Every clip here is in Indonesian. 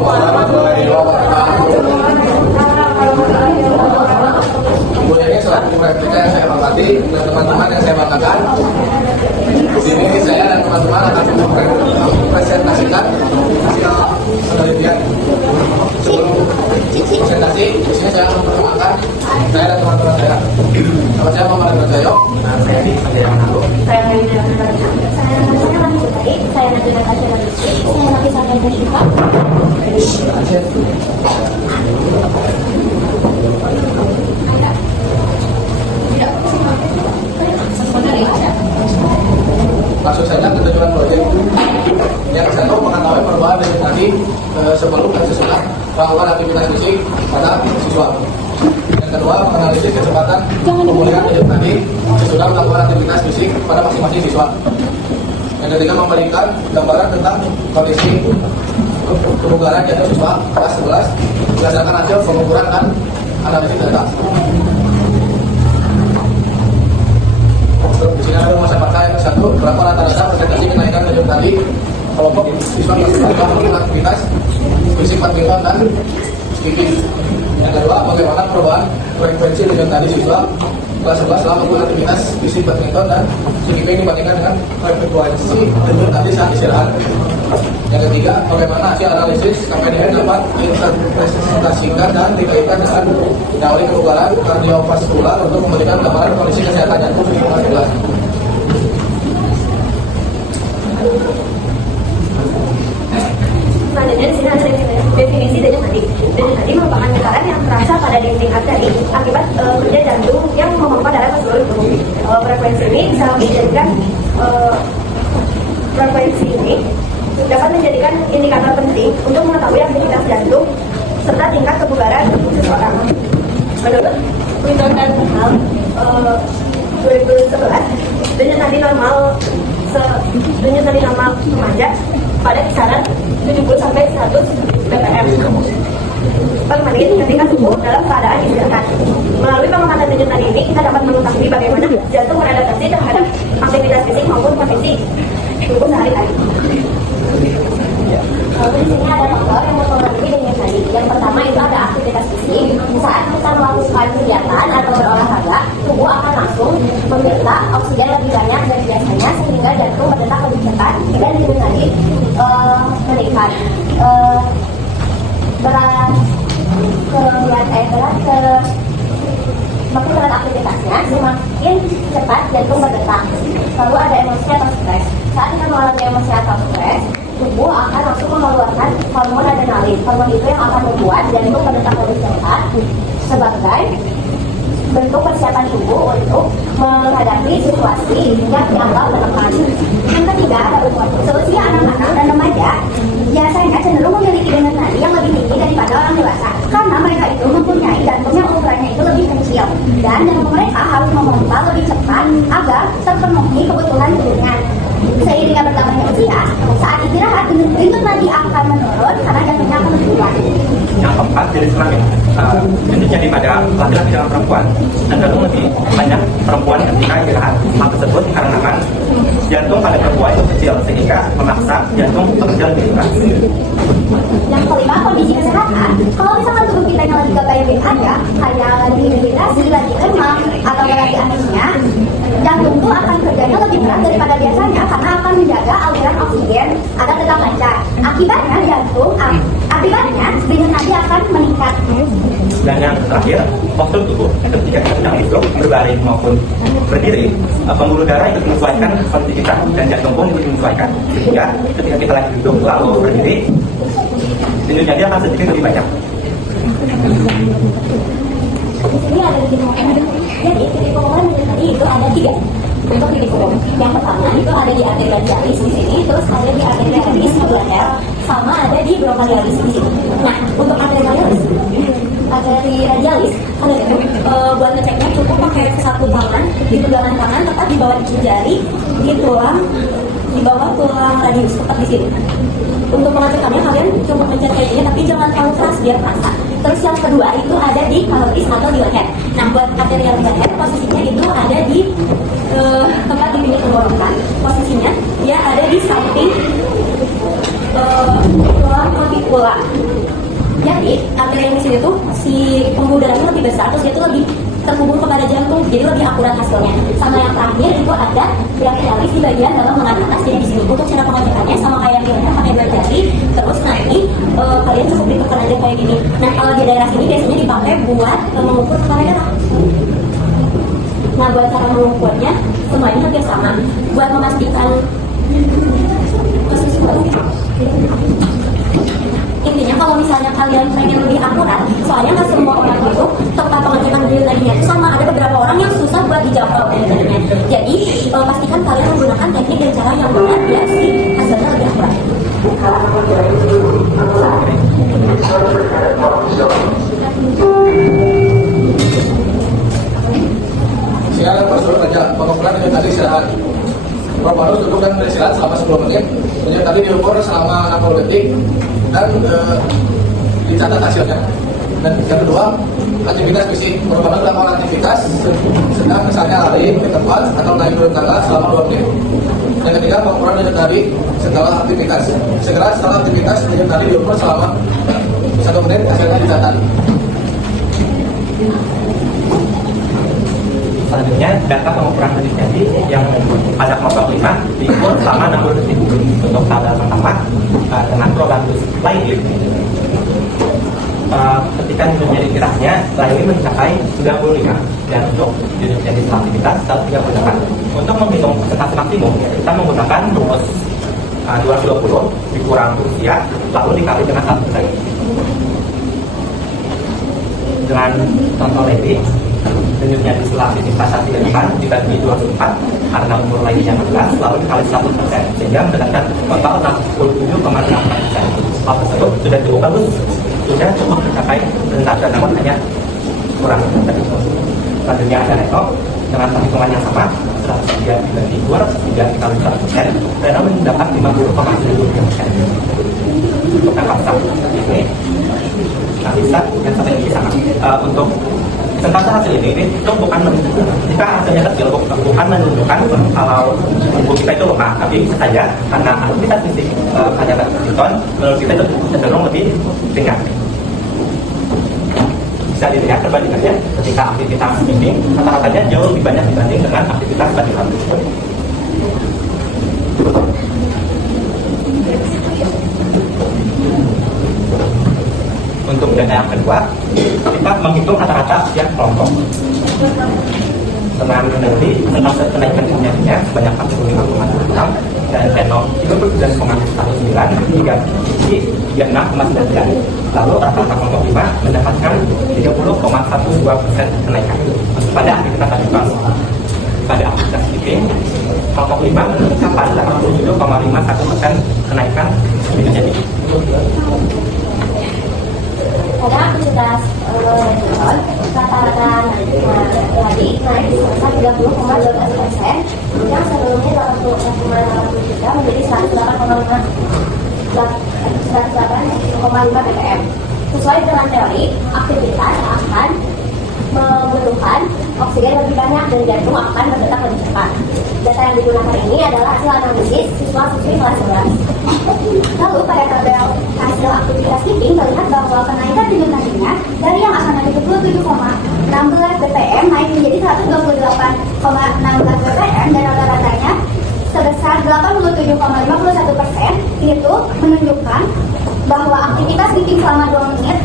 warahmatullahi wabarakatuh. Ibu ini selaku replika yang saya hormati dan teman-teman yang saya banggakan. Di sini saya dan teman-teman akan mempresentasikan hasil penelitian. Sebelum presentasi, di sini saya akan memperkenalkan saya dan teman-teman saya. Nama saya Muhammad Rajayo. Saya di Pilihan Aku. Saya nanti Natasha Manusi. Saya nanti sampai ke Syifa. Langsung saja ke tujuan proyek. Yang satu mengetahui perubahan vegetasi sebelum dan sesudah melakukan aktivitas fisik pada siswa. Yang kedua menganalisis kecepatan pemulihan vegetasi sesudah melakukan aktivitas fisik pada masing-masing siswa. Yang ketiga memberikan gambaran tentang kondisi kebugaran yaitu siswa kelas 11 berdasarkan hasil pengukuran dan analisis data. Di sini ada masalah saya satu berapa rata-rata presentasi kenaikan tujuan tadi kelompok siswa kelas 11 melakukan aktivitas fisik badminton dan skipping. Yang kedua bagaimana perubahan frekuensi tujuan tadi siswa kelas 11 selama melakukan aktivitas fisik badminton dan skipping dibandingkan dengan frekuensi tujuan tadi saat istirahat. Yang ketiga, bagaimana hasil analisis KPDN dapat diinterpretasikan dan dikaitkan dengan teori kebugaran kardiovaskular untuk memberikan gambaran kondisi kesehatan jantung di kelas 11. Selanjutnya di sini ada definisi denyut nadi. Denyut nadi merupakan getaran yang terasa pada dinding arteri akibat kerja jantung yang memompa darah ke seluruh tubuh. Frekuensi ini bisa menjadikan frekuensi ini dapat menjadikan indikator penting untuk mengetahui aktivitas jantung serta tingkat kebugaran seseorang. Menurut Winton dan Hal 2011, denyut nadi normal remaja pada kisaran 70 sampai 100 bpm per menit ketika tubuh dalam keadaan istirahat. Melalui pengamatan denyut nadi ini kita dapat mengetahui bagaimana jantung beradaptasi terhadap aktivitas fisik maupun kondisi tubuh sehari-hari. Di sini ada faktor yang mempengaruhi denyut nadi. Yang pertama itu ada aktivitas fisik. Saat kita melakukan kegiatan atau berolahraga, tubuh akan langsung meminta oksigen lebih banyak dari biasanya sehingga jantung berdetak lebih cepat dan denyut nadi meningkat. Semakin berat aktivitasnya, semakin cepat jantung berdetak. Lalu ada emosi atau stres. Saat kita mengalami emosi atau stres, tubuh akan langsung mengeluarkan hormon adrenalin. Hormon itu yang akan membuat jantung berdetak lebih cepat sebagai bentuk persiapan tubuh untuk menghadapi situasi yang dianggap menekan. Yang ketiga ada seusia anak-anak dan remaja biasanya cenderung memiliki denyut nadi yang lebih tinggi daripada orang dewasa karena mereka itu mempunyai jantung yang ukurannya itu lebih kecil dan jantung mereka harus memompa lebih cepat agar terpenuhi kebutuhan tubuhnya. Seiring bertambahnya usia, saat istirahat denyut nadi akan menurun karena jantungnya akan lebih kuat. Yang keempat, jenis kelamin. Jenisnya di pada laki-laki dan perempuan cenderung lebih banyak perempuan ketika istirahat. Hal tersebut karena jantung pada perempuan itu kecil sehingga memaksa jantung bekerja lebih keras. Yang kelima, kondisi kesehatan. Kalau misalkan tubuh kita yang lagi gak baik-baik aja, kayak lagi dehidrasi, lagi demam, atau lagi anemia, jantung tuh akan kerjanya lebih keras daripada biasanya karena akan menjaga aliran oksigen agar tetap lancar. Akibatnya denyut nadi akan meningkat. Dan yang terakhir, postur tubuh. Ketika kita sedang duduk, berbaring maupun berdiri, pembuluh darah ikut menyesuaikan kondisi kita dan jantung pun ikut menyesuaikan. Sehingga ketika kita lagi duduk lalu berdiri, denyut nadi akan sedikit lebih banyak. Di sini ada titik pengumuman. Jadi titik pengumuman denyut nadi itu ada 3 bentuk titik umum. Yang pertama itu ada di arteri radialis di sini, terus ada di arteri radialis medular, sama ada di bronkialis di sini. Nah, untuk arteri radialis buat ngeceknya cukup pakai satu tangan di pegangan tangan tepat di bawah jari di bawah tulang radius tepat di sini. Untuk pengecekannya kalian coba pencet kayak gini tapi jangan terlalu keras biar terasa. Terus yang kedua itu ada di kaloris atau di leher. Nah buat arterial leher posisinya itu ada di tempat di pinggir tenggorokan. Posisinya dia ada di samping lebih pula. Jadi arteri yang di sini tuh si pembuluh darahnya lebih besar, terus dia tuh lebih terhubung kepada jantung, jadi lebih akurat hasilnya. Sama yang terakhir itu ada brachialis di bagian dalam lengan atas. Jadi di sini untuk cara pengecekannya sama kayak yang di lengan pakai brachialis, terus nanti kalian cukup ditekan aja kayak gini. Nah kalau di daerah sini biasanya dipakai buat mengukur tekanan darah. Nah buat cara mengukurnya semuanya hampir sama. Buat memastikan intinya kalau misalnya kalian pengen lebih akurat, soalnya nggak semua orang itu tempat pengecekan nilainya itu sama. Ada beberapa orang yang susah buat dijangkau nilainya. Jadi pastikan kalian menggunakan teknik dan cara yang benar biar si hasilnya lebih akurat. Silakan Pak Raja, pengukuran yang tadi istirahat. Bapak harus duduk dan beristirahat selama 10 menit. Kemudian tadi diukur selama 60 detik dan dicatat hasilnya. Dan yang kedua, aktivitas fisik. Bapak harus melakukan aktivitas sedang misalnya lari di tempat atau naik turun tangga selama 2 menit. Yang ketiga, pengukuran denyut nadi setelah aktivitas. Segera setelah aktivitas denyut nadi diukur selama 1 menit, hasilnya dicatat. Selanjutnya, data pengukuran denyut nadi yang pada kelompok 5 diukur selama 60 detik. Untuk tahap pertama dengan prolatus lain. Ketika denyut nadi kirasnya lain mencapai 95 dan untuk denyut nadi setelah aktivitas 138. Untuk menghitung persentase maksimum, kita menggunakan rumus 220 dikurang usia lalu dikali dengan 1%. Dengan contoh lebih, denyutnya di setelah aktivitas saat dilakukan dibagi 24 karena umur lainnya 16 lalu dikali 100% sehingga mendapatkan total 67,8%. Hal tersebut sudah cukup bagus, sudah cukup mencapai persentase, namun hanya kurang dari itu. Selanjutnya ada rekop dengan perhitungan yang sama 103 dibagi 203 dikali 100% dan mendapat 50,73%. Untuk angka besar ini bisa yang sampai ini sama. Untuk persentase hasil ini itu bukan menunjukkan jika hasilnya kecil, bukan menunjukkan kalau tubuh kita itu lemah, tapi bisa saja karena aktivitas fisik hanya berton, menurut kita itu cenderung lebih ringan. Bisa dilihat perbandingannya ketika aktivitas ini rata-ratanya jauh lebih banyak dibanding dengan aktivitas bandingan. Untuk data yang kedua, kita menghitung rata-rata setiap kelompok. Dengan meneliti tentang kenaikan kinerjanya sebanyak 45,6 dan renov 39,19 hingga tinggi 36,9. Lalu rata-rata kelompok 5 mendapatkan 30,12% kenaikan pada aktivitas radikal. Pada aktivitas sleeping, kelompok 5 mencapai 87,51% kenaikan kinerjanya. Pada aktivitas rata-rata tadi naik sebesar 30,12%, yang sebelumnya 81,83 menjadi 108,5 ppm. Sesuai dengan teori, aktivitas akan membutuhkan oksigen lebih banyak dan jantung akan berdetak lebih cepat. Data yang digunakan ini adalah hasil analisis siswa-siswi kelas 11. Lalu pada tabel hasil aktivitas sleeping terlihat bahwa kenaikan denyut nadinya dari yang asalnya 77,16 ppm naik menjadi 128,16 ppm dan rata-ratanya sebesar 87,51%. Itu menunjukkan bahwa aktivitas sleeping selama 2 menit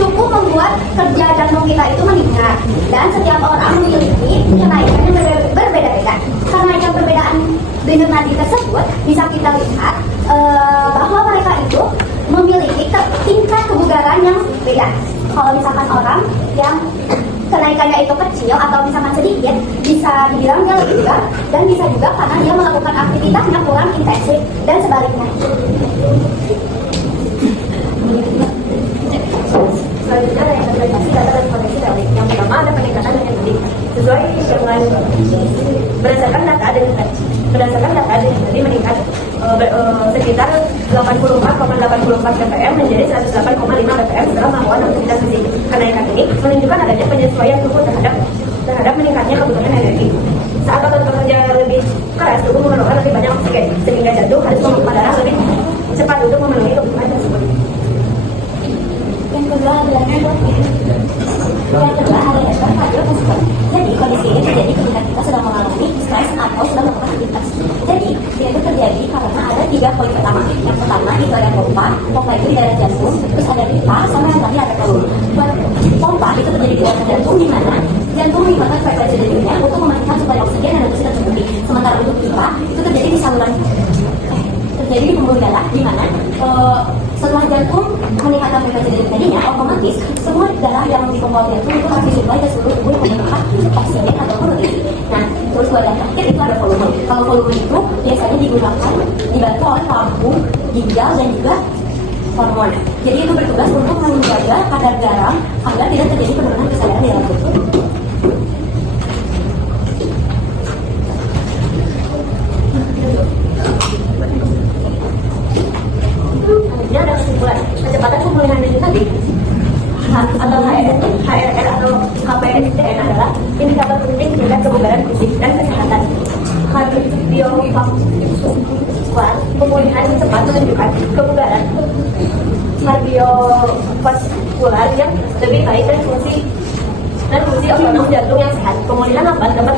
cukup membuat kerja jantung kita itu meningkat, dan setiap orang memiliki kenaikan yang berbeda-beda. Karena yang perbedaan denyut nadi tersebut bisa kita lihat bahwa mereka itu memiliki tingkat kebugaran yang beda. Kalau misalkan orang yang kenaikannya itu kecil atau misalkan sedikit, bisa dibilang dia lebih bugar, dan bisa juga karena dia melakukan aktivitas yang kurang intensif dan sebaliknya. Selanjutnya ada interpretasi data dan koneksi teori. Yang pertama ada peningkatan denyut nadi sesuai dengan berdasarkan data denyut nadi meningkat sekitar 84,84 ppm menjadi 108,5 ppm setelah melakukan aktivitas fisik. Kenaikan ini menunjukkan adanya penyesuaian tubuh terhadap meningkatnya kebutuhan energi. Saat otot bekerja lebih keras, tubuh memerlukan lebih banyak oksigen, sehingga jantung harus memompa darah lebih cepat untuk memenuhi kebutuhan tersebut. Yang kedua adalah yang kedua adalah kardiovaskular. Jadi kondisi ini terjadi ketika kita sedang mengalami stres atau sedang melakukan aktivitas. Jadi itu terjadi karena ada 3 poin pertama. Yang pertama itu ada pompa itu di daerah jantung, terus ada pipa, sama yang terakhir ada peluru. Pompa itu terjadi di daerah jantung, di mana jantung mengirimkan frekuensi jantungnya untuk mematikan suplai oksigen dan oksigen tercukupi. Sementara untuk pipa itu terjadi di saluran terjadi di pembuluh darah, di mana setelah jantung meningkatkan frekuensi jantung tadinya, otomatis semua darah yang dipompa jantung itu harus disuplai ke seluruh tubuh yang membutuhkan oksigen ataupun nutrisi. Nah, terus yang terakhir itu ada volume. Kalau volume itu biasanya digunakan dibantu oleh lambung, ginjal dan juga hormon. Jadi itu bertugas untuk menjaga kadar garam agar tidak terjadi penurunan kesadaran di dalam tubuh. Ini ada kesimpulan kecepatan pemulihan denyut nadi atau HRR atau HPSDN adalah indikator penting tingkat kebugaran fisik dan kesehatan. Kardiovaskular pemulihan cepat menunjukkan kebugaran kardiovaskular yang lebih baik dan fungsi otonom jantung yang sehat. Pemulihan lambat dapat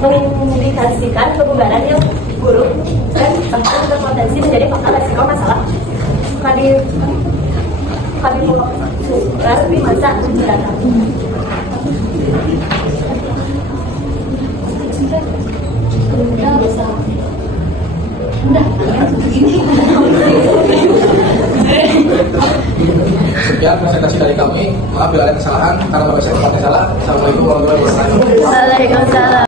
mengindikasikan kebugaran yang buruk dan bahkan berpotensi menjadi faktor resiko masalah kardiovaskular di masa mendatang. Sekian presentasi dari kami. Maaf bila ada kesalahan, karena saya tempatnya salah. Assalamualaikum warahmatullahi wabarakatuh. Waalaikumsalam.